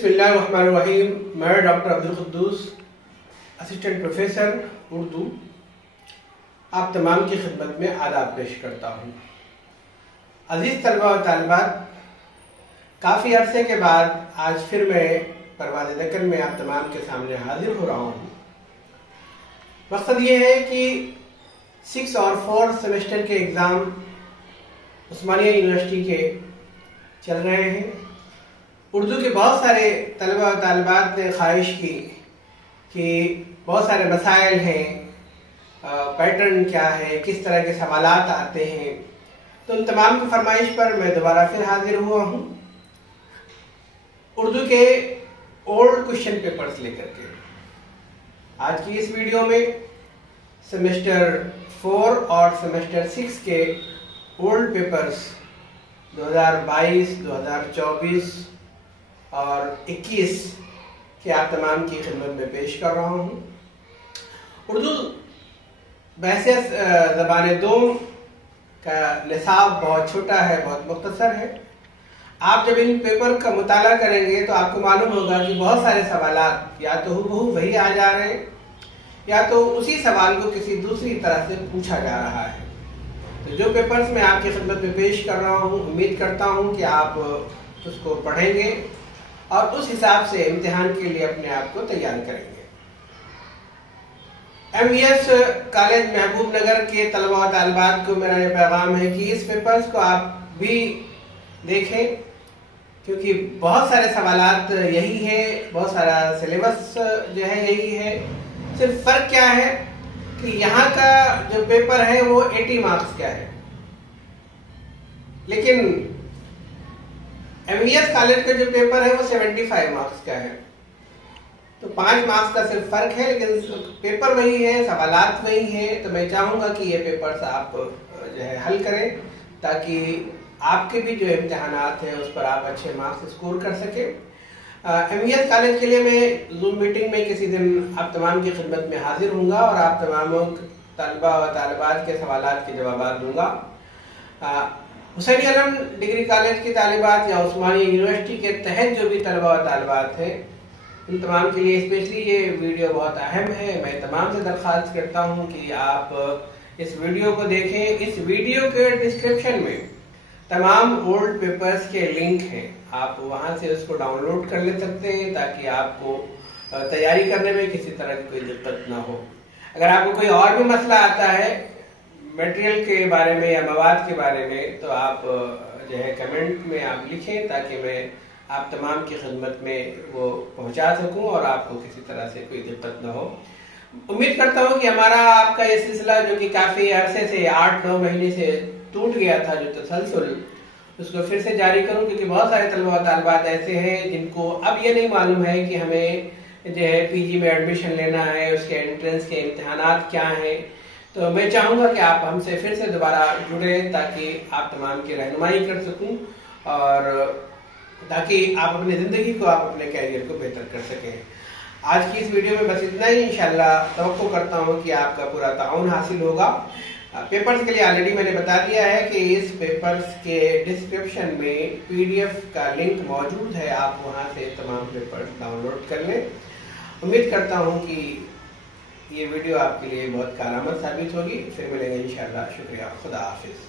बिस्मिल्लाहिर्रहमानिर्रहीम। मैं doctor Abdul Quddus, assistant professor Urdu, आप तमाम की खिदमत में आदाब पेश करता हूँ। अजीज़ तलबा और तालिबात, काफ़ी अरसे के बाद आज फिर मैं परवाज़ दक्कन में आप तमाम के सामने हाजिर हो रहा हूँ। मकसद ये है कि 6 और 4 सेमेस्टर के एग्ज़ाम उस्मानिया यूनिवर्सिटी के चल रहे हैं। उर्दू के बहुत सारे तलबा और तालिबात ने ख्वाहिश की कि बहुत सारे मसाइल हैं, पैटर्न क्या है, किस तरह के सवालात आते हैं, तो उन तमाम की फरमाइश पर मैं दोबारा फिर हाजिर हुआ हूँ उर्दू के ओल्ड क्वेश्चन पेपर्स लेकर के। आज की इस वीडियो में सेमेस्टर 4 और सेमेस्टर 6 के ओल्ड पेपर्स 2022, 2024 और 21 के आप तमाम की खिदमत में पेश कर रहा हूँ। उर्दू वैसे ज़बान दोम का निसाब बहुत छोटा है, बहुत मुख्तसर है। आप जब इन पेपर का मुताला करेंगे तो आपको मालूम होगा कि बहुत सारे सवालात या तो हूबहू वही आ जा रहे हैं या तो उसी सवाल को किसी दूसरी तरह से पूछा जा रहा है। तो जो पेपर्स मैं आपकी खिदमत में पेश कर रहा हूँ, उम्मीद करता हूँ कि आप उसको पढ़ेंगे और उस हिसाब से इम्तिहान के लिए अपने आप को तैयार करेंगे। MVS कॉलेज महबूब नगर के तलबा और तालिबात को मेरा ये पैगाम है कि इस पेपर्स को आप भी देखें, क्योंकि बहुत सारे सवालात यही है, बहुत सारा सिलेबस जो है यही है। सिर्फ फर्क क्या है कि यहाँ का जो पेपर है वो 80 मार्क्स का है, लेकिन MVS कॉलेज का जो पेपर है वो 75 मार्क्स का है। तो 5 मार्क्स का सिर्फ फर्क है, लेकिन पेपर वही है, सवालात वही है। तो मैं चाहूँगा कि ये पेपर्स आप जो है हल करें, ताकि आपके भी जो इम्तिहानात हैं उस पर आप अच्छे मार्क्स स्कोर कर सकें। MVS कॉलेज के लिए मैं जूम मीटिंग में किसी दिन आप तमाम की खिदमत में हाजिर होऊंगा और आप तमाम तलबा और तालिबात के सवालात के जवाब दूंगा। हुसैनी आलम डिग्री कॉलेज की तालिबात या उस्मानिया यूनिवर्सिटी के तहत जो भी तलबा और तालिबात हैं, इन तमाम के लिए स्पेशली ये वीडियो बहुत अहम है। मैं तमाम से दरख्वास्त करता हूँ कि आप इस वीडियो को देखें। इस वीडियो के डिस्क्रिप्शन में तमाम ओल्ड पेपर्स के लिंक हैं, आप वहाँ से उसको डाउनलोड कर ले सकते हैं ताकि आपको तैयारी करने में किसी तरह की कोई दिक्कत ना हो। अगर आपको कोई और भी मसला आता है मटेरियल के बारे में या मवाद के बारे में, तो आप जो है कमेंट में आप लिखें ताकि मैं आप तमाम की खिदमत में वो पहुंचा सकूं और आपको किसी तरह से कोई दिक्कत ना हो। उम्मीद करता हूं कि हमारा आपका ये सिलसिला जो कि काफ़ी अरसे से 8-9 महीने से टूट गया था, जो तसलसल, उसको फिर से जारी करूं, क्योंकि बहुत सारे तलबा और तालिबात ऐसे हैं जिनको अब ये नहीं मालूम है कि हमें जो है PG में एडमिशन लेना है, उसके एंट्रेंस के इम्तहानात क्या हैं। तो मैं चाहूँगा कि आप हमसे फिर से दोबारा जुड़ें ताकि आप तमाम की रहनुमाई कर सकूं और ताकि आप अपनी ज़िंदगी को, आप अपने कैरियर को बेहतर कर सकें। आज की इस वीडियो में बस इतना ही। इंशाल्लाह तवक्को करता हूँ कि आपका पूरा ताउन हासिल होगा। पेपर्स के लिए ऑलरेडी मैंने बता दिया है कि इस पेपर्स के डिस्क्रिप्शन में PDF का लिंक मौजूद है, आप वहाँ से तमाम पेपर्स डाउनलोड कर लें। उम्मीद करता हूँ कि ये वीडियो आपके लिए बहुत कारआमद साबित होगी। फिर मिलेंगे इंशाल्लाह। शुक्रिया, खुदा हाफिज़।